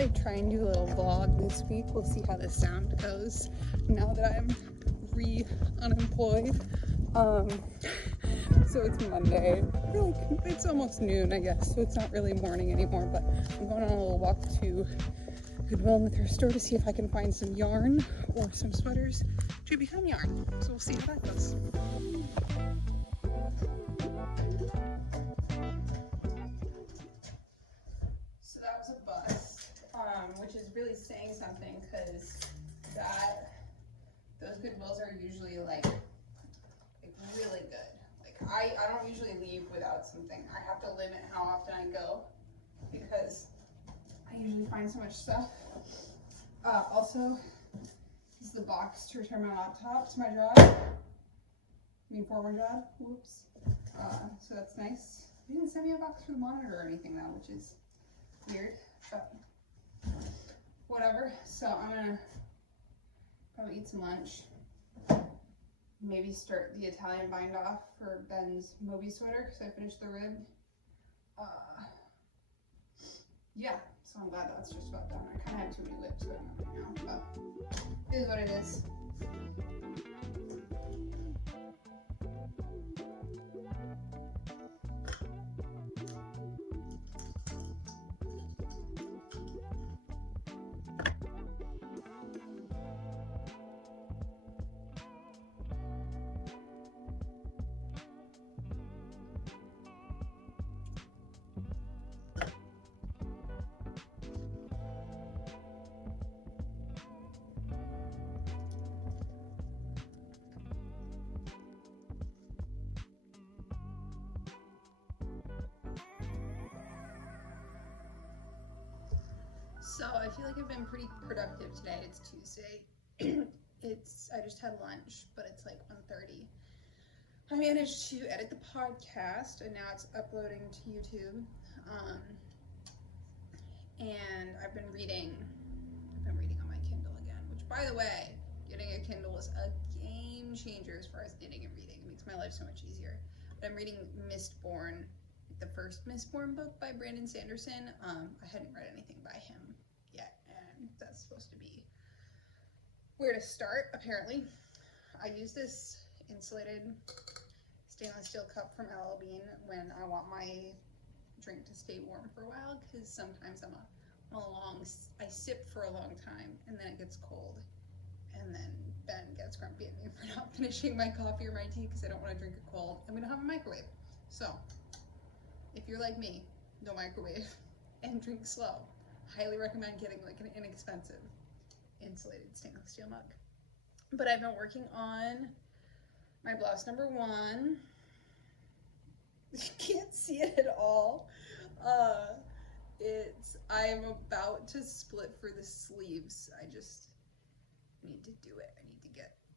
thought I'd try and do a little vlog this week. We'll see how the sound goes now that I'm unemployed. So it's Monday. Really, it's almost noon, I guess, so it's not really morning anymore, but I'm going on a little walk to Goodwill and the thrift store to see if I can find some yarn or some sweaters to become yarn. So we'll see how that goes. So that was a bust, which is really saying something because those Goodwills are usually like really good. Like I don't usually leave without something. I have to limit how often I go because I usually find so much stuff. Also, this is the box to return my laptop to my job. Former job. Whoops. So that's nice. They didn't send me a box for the monitor or anything though, which is weird, but whatever. So I'm gonna probably eat some lunch. Maybe start the Italian bind off for Ben's Moby sweater because I finished the rib. Yeah, so I'm glad that's just about done. I kind of have too many whips going on right now, but it is what it is. So I feel like I've been pretty productive today. It's Tuesday. I just had lunch, but it's like 1:30. I managed to edit the podcast and now it's uploading to YouTube. And I've been reading on my Kindle again, which by the way, getting a Kindle is a game changer as far as knitting and reading. It makes my life so much easier. But I'm reading Mistborn, the first Mistborn book by Brandon Sanderson. I hadn't read anything by him yet, and that's supposed to be where to start, apparently. I use this insulated stainless steel cup from LL Bean when I want my drink to stay warm for a while, because sometimes I sip for a long time and then it gets cold, and then Ben gets grumpy at me for not finishing my coffee or my tea because I don't want to drink it cold, and we don't have a microwave. So if you're like me, no microwave and drink slow, highly recommend getting like an inexpensive insulated stainless steel mug. But I've been working on my blouse number 1. You can't see it at all. I am about to split for the sleeves. I just need to do it. I need to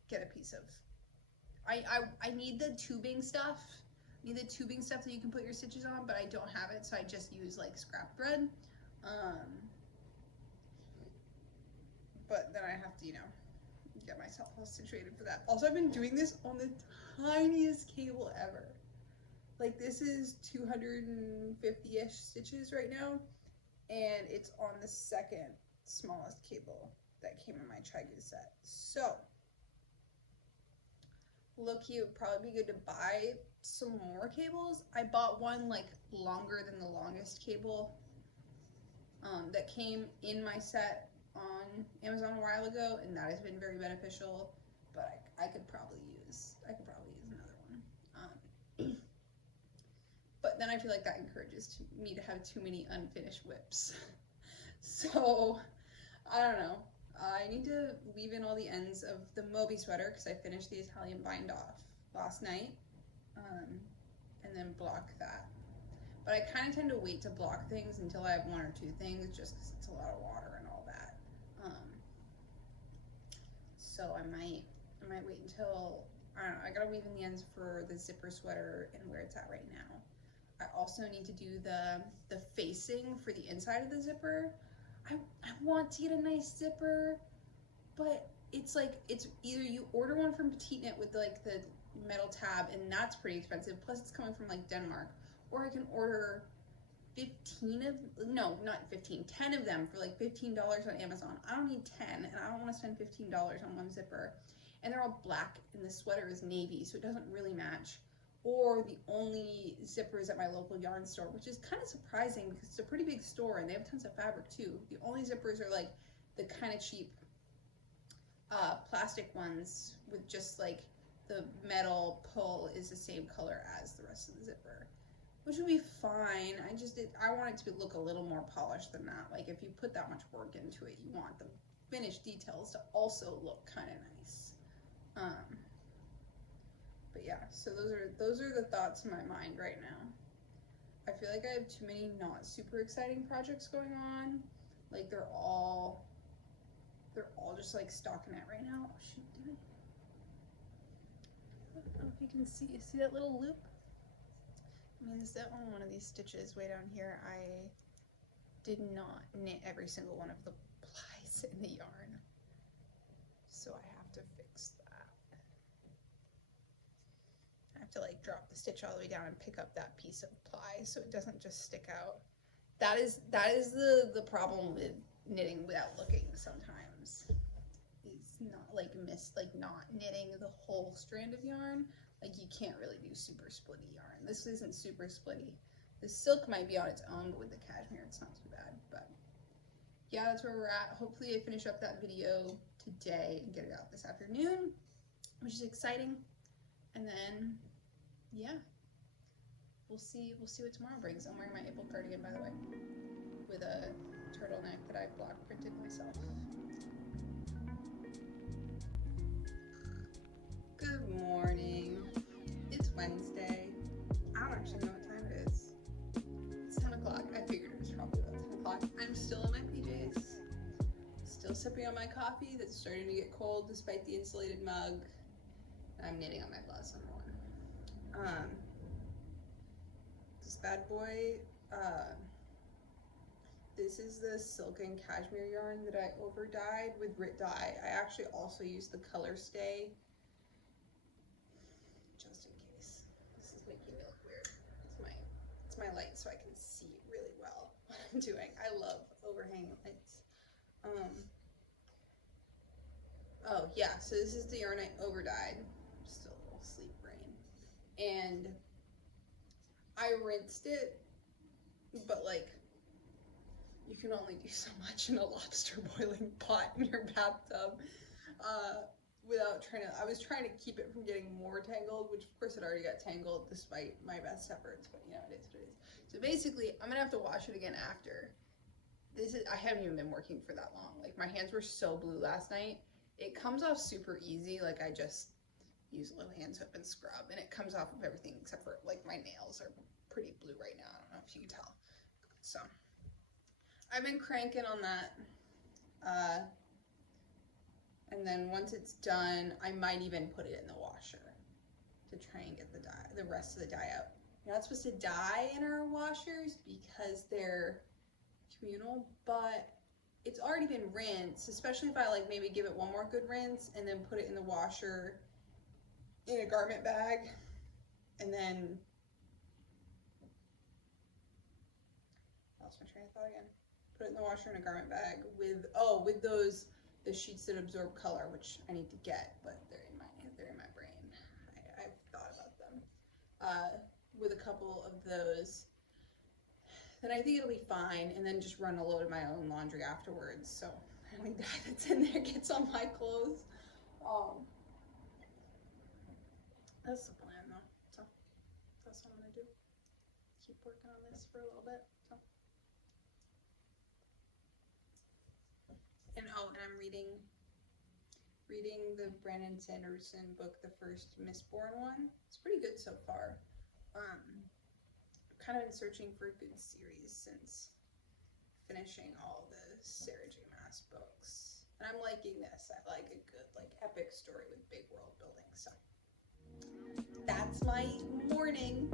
get a piece of, I need the tubing stuff. I need the tubing stuff that you can put your stitches on, but I don't have it, so I just use like scrap thread. But then I have to, get myself all situated for that. Also, I've been doing this on the tiniest cable ever. Like, this is 250-ish stitches right now, and it's on the second smallest cable that came in my tri-goose set. So, low-key, it would probably be good to buy some more cables. I bought one like longer than the longest cable that came in my set on Amazon a while ago, and that has been very beneficial, but I could probably use another one. But then I feel like that encourages me to have too many unfinished whips. So I don't know. I need to weave in all the ends of the Moby sweater because I finished the Italian bind off last night, and then block that. But I kind of tend to wait to block things until I have 1 or 2 things, just because it's a lot of water and all that. So I might wait until, I don't know, I gotta weave in the ends for the zipper sweater and where it's at right now. I also need to do the facing for the inside of the zipper. I want to get a nice zipper, but it's like, it's either you order one from Petite Knit with like the metal tab, and that's pretty expensive, plus it's coming from like Denmark, or I can order 10 of them for like $15 on Amazon. I don't need 10, and I don't want to spend $15 on one zipper. And they're all black, and the sweater is navy, so it doesn't really match. Or the only zippers at my local yarn store, which is kind of surprising because it's a pretty big store and they have tons of fabric too. The only zippers are like the kind of cheap plastic ones with just like the metal pull is the same color as the rest of the zipper, which would be fine. I want it to look a little more polished than that. Like if you put that much work into it, you want the finished details to also look kind of nice. But yeah, so those are the thoughts in my mind right now. I feel like I have too many not super exciting projects going on. Like they're all just like stockinette right now. Oh shoot, I don't know if you can see that little loop? I mean, is that on one of these stitches way down here? I did not knit every single one of the plies in the yarn, so I have to fix that. I have to like drop the stitch all the way down and pick up that piece of ply so it doesn't just stick out. That is the problem with knitting without looking sometimes. It's not like not knitting the whole strand of yarn. Like you can't really do super splitty yarn. This isn't super splitty. The silk might be on its own, but with the cashmere it's not too bad. But yeah, that's where we're at. Hopefully I finish up that video today and get it out this afternoon, which is exciting. And then yeah, we'll see what tomorrow brings. I'm wearing my April cardigan, by the way, with a turtleneck that I block printed myself. Good morning. It's Wednesday. I don't actually know what time it is. It's 10 o'clock. I figured it was probably about 10 o'clock. I'm still in my PJs. Still sipping on my coffee that's starting to get cold despite the insulated mug. I'm knitting on my Blossom one. This bad boy, this is the silken cashmere yarn that I over dyed with Rit dye. I actually also used the color stay just in case. This is making me look weird. It's my light so I can see really well what I'm doing. I love overhang lights. Oh yeah, so this is the yarn I over dyed. Still a little sleep brain. And I rinsed it, but like you can only do so much in a lobster boiling pot in your bathtub without I was trying to keep it from getting more tangled, which of course it already got tangled despite my best efforts, but you know, it is what it is. So basically I'm gonna have to wash it again after. I haven't even been working for that long. Like my hands were so blue last night. It comes off super easy. Like I just use a little hand soap and scrub and it comes off of everything except for like my nails are pretty blue right now. I don't know if you can tell. So I've been cranking on that. And then once it's done, I might even put it in the washer to try and get the rest of the dye out. You're not supposed to dye in our washers because they're communal, but it's already been rinsed, especially if I like maybe give it one more good rinse and then put it in the washer in a garment bag, and then lost my train of thought again. Put it in the washer in a garment bag with the sheets that absorb color, which I need to get, but they're in my brain. I've thought about them. With a couple of those, then I think it'll be fine, and then just run a load of my own laundry afterwards. So any dye that's in there gets on my clothes. That's the plan though. So that's what I'm gonna do. Keep working on this for a little bit. So. And I'm reading the Brandon Sanderson book, the first Mistborn one. It's pretty good so far. Kind of been searching for a good series since finishing all the Sarah J. Maas books. And I'm liking this. I like a good epic story with big world building. So that's my morning.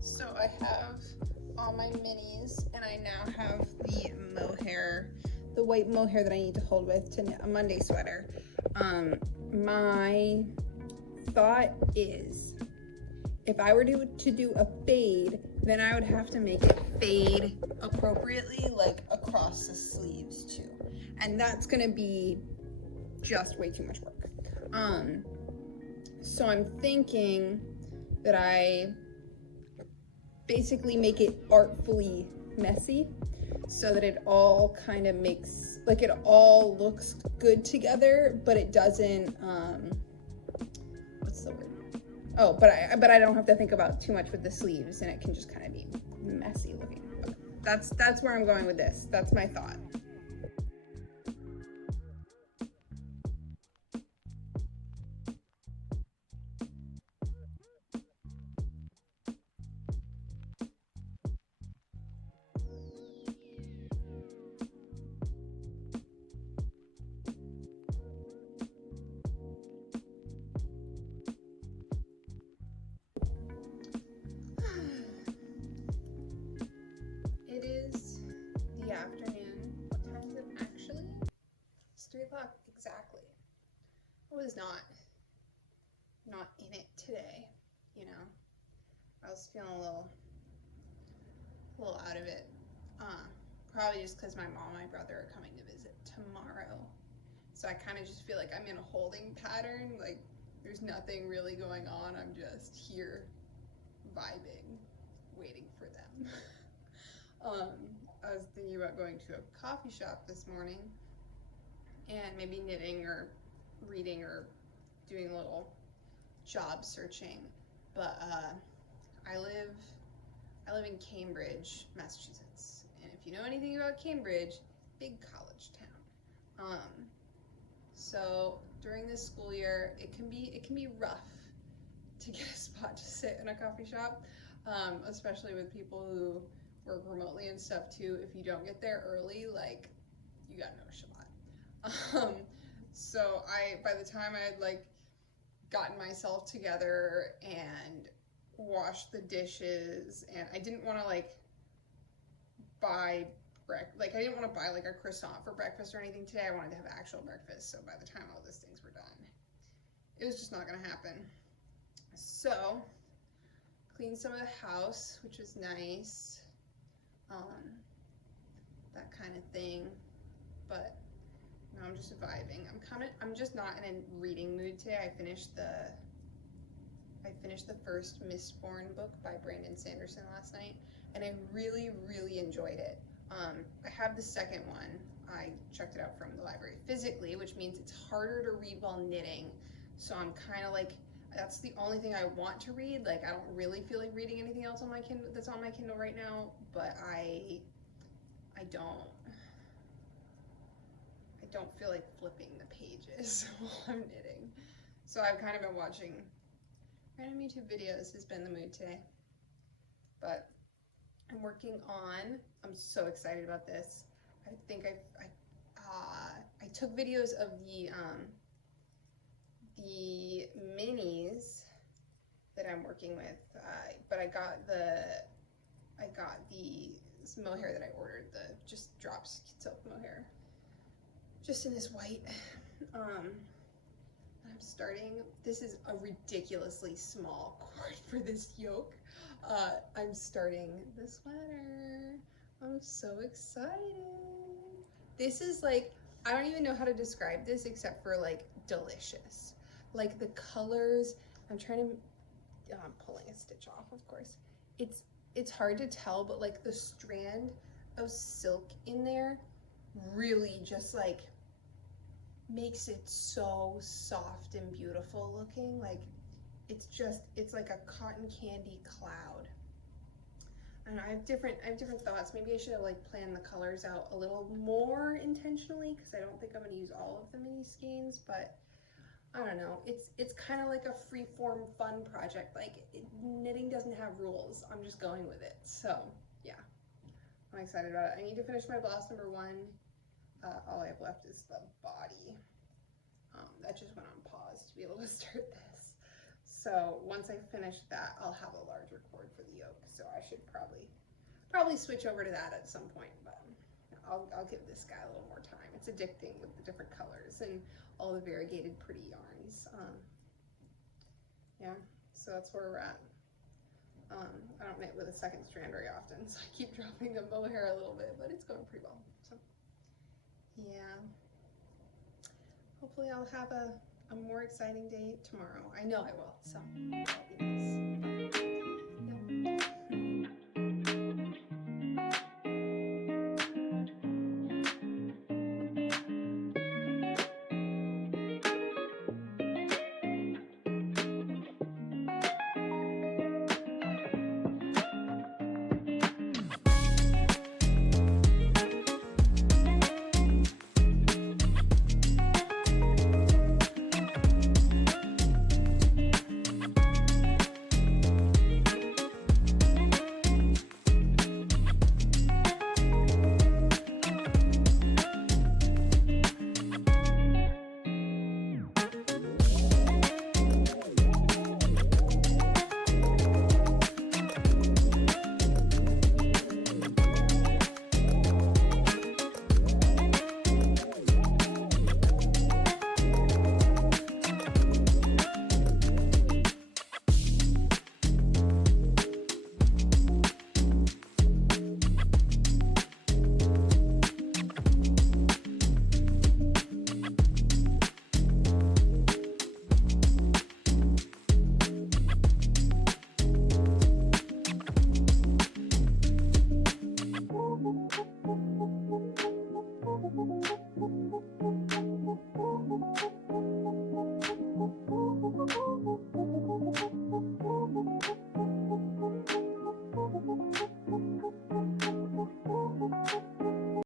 So I have all my minis, and I now have the mohair, the white mohair that I need to hold with to knit a Monday sweater. My thought is, if I were to do a fade, then I would have to make it fade appropriately, like across the sleeves too. And that's gonna be just way too much work. So I'm thinking that I basically make it artfully messy so that it all kind of makes, like, it all looks good together, but it doesn't, what's the word? Oh, but I don't have to think about too much with the sleeves, and it can just kind of be messy looking. That's where I'm going with this. That's my thought. It is the afternoon. What time is it actually? It's 3 o'clock exactly. I was not in it today, you know. I was feeling a little out of it. Probably just because my mom and my brother are coming to visit tomorrow. So I kind of just feel like I'm in a holding pattern. Like, there's nothing really going on. I'm just here vibing, waiting for them. I was thinking about going to a coffee shop this morning and maybe knitting or reading or doing a little job searching, but I live in Cambridge, Massachusetts, and if you know anything about Cambridge, big college town. So during this school year, it can be rough to get a spot to sit in a coffee shop, especially with people who work remotely and stuff too. If you don't get there early, like, you got no shot. So by the time I had like gotten myself together and washed the dishes, and I didn't want to like buy I didn't want to buy like a croissant for breakfast or anything today. I wanted to have actual breakfast. So by the time all those things were done, it was just not gonna happen. So cleaned some of the house, which was nice. That kind of thing, but no, I'm just vibing. I'm just not in a reading mood today. I finished the first Mistborn book by Brandon Sanderson last night, and I really, really enjoyed it. I have the second one. I checked it out from the library physically, which means it's harder to read while knitting. So I'm kind of like, that's the only thing I want to read. Like, I don't really feel like reading anything else on my Kindle that's on my Kindle right now, but I don't feel like flipping the pages while I'm knitting. So I've kind of been watching random YouTube videos has been the mood today. But I'm working on, I'm so excited about this. I think I took videos of the minis that I'm working with, but I got the mohair that I ordered, the just drops silk mohair, just in this white. I'm starting, this is a ridiculously small cord for this yoke. I'm starting the sweater. I'm so excited. This is like, I don't even know how to describe this except for like delicious. Like the colors, I'm pulling a stitch off, of course. It's hard to tell, but like the strand of silk in there really just like makes it so soft and beautiful looking. Like it's like a cotton candy cloud. I don't know, I have different thoughts. Maybe I should have like planned the colors out a little more intentionally, because I don't think I'm going to use all of the mini skeins, but I don't know. It's kind of like a free-form fun project. Like, knitting doesn't have rules. I'm just going with it. So yeah, I'm excited about it. I need to finish my blouse number 1. All I have left is the body. That just went on pause to be able to start this. So once I finish that, I'll have a larger cord for the yoke. So I should probably switch over to that at some point, but I'll give this guy a little more time. It's addicting with the different colors and all the variegated pretty yarns. Yeah, so that's where we're at. I don't knit with a second strand very often, so I keep dropping the mohair a little bit, but it's going pretty well. So yeah, hopefully I'll have a more exciting day tomorrow. I know I will, so that'll be nice.